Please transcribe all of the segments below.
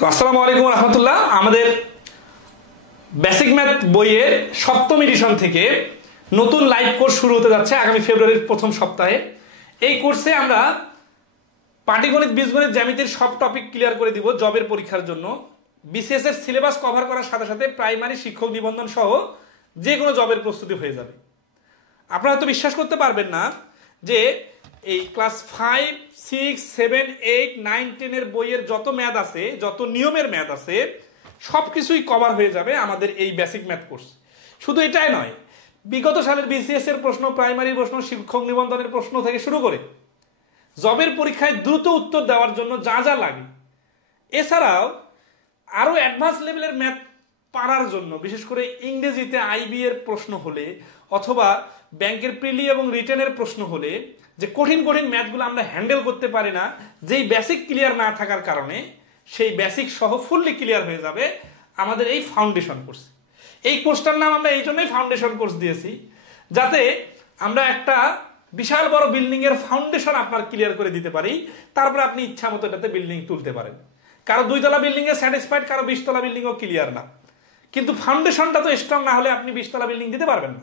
তো আসসালামু আলাইকুম রহমতুল্লাহ। আমাদের বেসিক ম্যাথ বইয়ের সপ্তম এডিশন থেকে নতুন লাইভ কোর্স শুরু হতে যাচ্ছে আগামী ফেব্রুয়ারির প্রথম সপ্তাহে। এই কোর্সে আমরা পাটিগণিত, বীজগণিত, জ্যামিতির সব টপিক ক্লিয়ার করে দিব জবের পরীক্ষার জন্য। বিসিএস এর সিলেবাস কভার করার সাথে সাথে প্রাইমারি শিক্ষক নিবন্ধন সহ যে কোনো জবের প্রস্তুতি হয়ে যাবে। আপনারা তো বিশ্বাস করতে পারবেন না যে এই ক্লাস 5, 6, 7, 8, 9, 10 এর বইয়ের যত ম্যাথ আছে, যত নিয়মের ম্যাথ আছে, সবকিছুই কভার হয়ে যাবে আমাদের এই বেসিক ম্যাথ কোর্স। শুধু এটাই নয়, বিগত সালের বিসিএস এর প্রশ্ন, প্রাইমারি প্রশ্ন, শিক্ষক নিবন্ধনের প্রশ্ন থেকে শুরু করে জবের পরীক্ষায় দ্রুত উত্তর দেওয়ার জন্য যা যা লাগে, এছাড়াও আরো অ্যাডভান্স লেভেলের ম্যাথ পারার জন্য, বিশেষ করে ইংরেজিতে আইবি এর প্রশ্ন হলে অথবা ব্যাংকের প্রিলি এবং রিটেনের প্রশ্ন হলে যে কঠিন কঠিন ম্যাথগুলো আমরা হ্যান্ডেল করতে পারি না, যেই বেসিক ক্লিয়ার না থাকার কারণে, সেই বেসিক সহ ফুললি ক্লিয়ার হয়ে যাবে আমাদের এই ফাউন্ডেশন কোর্স। এই কোর্সটার নাম আমরা এই জন্যই ফাউন্ডেশন কোর্স দিয়েছি, যাতে আমরা একটা বিশাল বড় বিল্ডিং এর ফাউন্ডেশন আপনার ক্লিয়ার করে দিতে পারি, তারপরে আপনি ইচ্ছা মতো এটাতে বিল্ডিং তুলতে পারেন। কারো 2 তলা বিল্ডিং এ স্যাটিসফাইড, কারো 20 তলা বিল্ডিং ও ক্লিয়ার না, কিন্তু ফাউন্ডেশনটা তো স্ট্রং না হলে আপনি 20 তলা বিল্ডিং দিতে পারবেন না।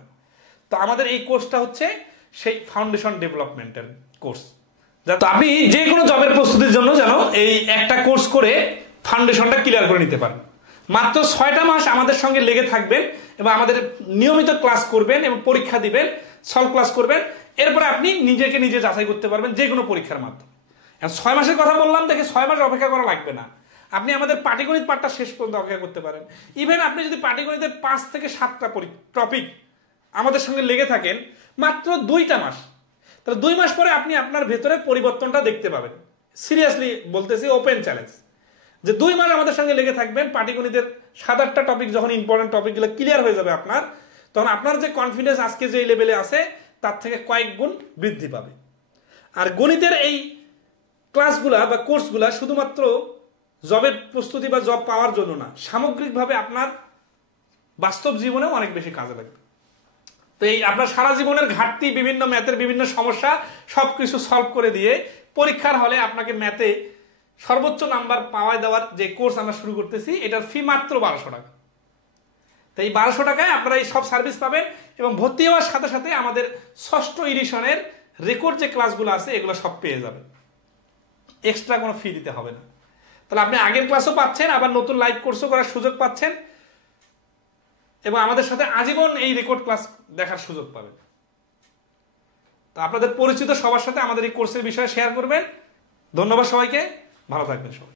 তো আমাদের এই কোর্সটা হচ্ছে সেই ফাউন্ডেশন ডেভেলপমেন্টের কোর্স, যাতে আপনি যে কোনো জবের প্রস্তুতির জন্য যেন এই একটা কোর্স করে ফাউন্ডেশনটা ক্লিয়ার করে নিতে পারেন। মাত্র 6টা মাস আমাদের সঙ্গে লেগে থাকবেন এবং আমাদের নিয়মিত ক্লাস করবেন এবং পরীক্ষা দিবেন, সলভ ক্লাস করবেন। এরপরে আপনি নিজেকে নিজে যাচাই করতে পারবেন যে কোনো পরীক্ষার মাধ্যমে। 6 মাসের কথা বললাম, দেখে 6 মাস অপেক্ষা করা লাগবে না। আপনি আমাদের পাটিগণিত পাঠটা শেষ পর্যন্ত অপেক্ষা করতে পারেন। ইভেন আপনি যদি পাটিগণিতের 5 থেকে 7টা টপিক আমাদের সঙ্গে লেগে থাকেন মাত্র 2টা মাস, তাহলে 2 মাস পরে আপনি আপনার ভেতরে পরিবর্তনটা দেখতে পাবেন। সিরিয়াসলি বলতেছি, ওপেন চ্যালেঞ্জ, যে 2 মাস আমাদের সঙ্গে লেগে থাকবেন, পাটিগণিতের 7-8টা টপিক যখন ইম্পর্টেন্ট টপিকগুলো ক্লিয়ার হয়ে যাবে আপনার, তখন আপনার যে কনফিডেন্স আজকে যে লেভেলে আছে তার থেকে কয়েক গুণ বৃদ্ধি পাবে। আর গণিতের এই ক্লাসগুলা বা কোর্সগুলা শুধুমাত্র জবের প্রস্তুতি বা জব পাওয়ার জন্য না, সামগ্রিকভাবে আপনার বাস্তব জীবনেও অনেক বেশি কাজে লাগবে। তো এই আপনার সারা জীবনের ঘাটতি, বিভিন্ন ম্যাথের বিভিন্ন সমস্যা সবকিছু সলভ করে দিয়ে পরীক্ষার হলে আপনাকে ম্যাথে সর্বোচ্চ নাম্বার পাওয়ায় দেওয়ার যে কোর্স আমরা শুরু করতেছি, এটার ফি মাত্র 1200 টাকা। তো এই 1200 টাকায় আপনারা এই সব সার্ভিস পাবেন এবং ভর্তি হওয়ার সাথে সাথে আমাদের 6ষ্ঠ এডিশনের রেকর্ড যে ক্লাসগুলো আছে এগুলো সব পেয়ে যাবেন, এক্সট্রা কোনো ফি দিতে হবে না। তাহলে আপনি আগের ক্লাসও পাচ্ছেন, আবার নতুন লাইভ কোর্সও করার সুযোগ পাচ্ছেন এবং আমাদের সাথে আজীবন এই রেকর্ড ক্লাস দেখার সুযোগ পাবেন। তো আপনাদের পরিচিত সবার সাথে আমাদের এই কোর্সের বিষয়ে শেয়ার করবেন। ধন্যবাদ সবাইকে, ভালো থাকবেন সবাই।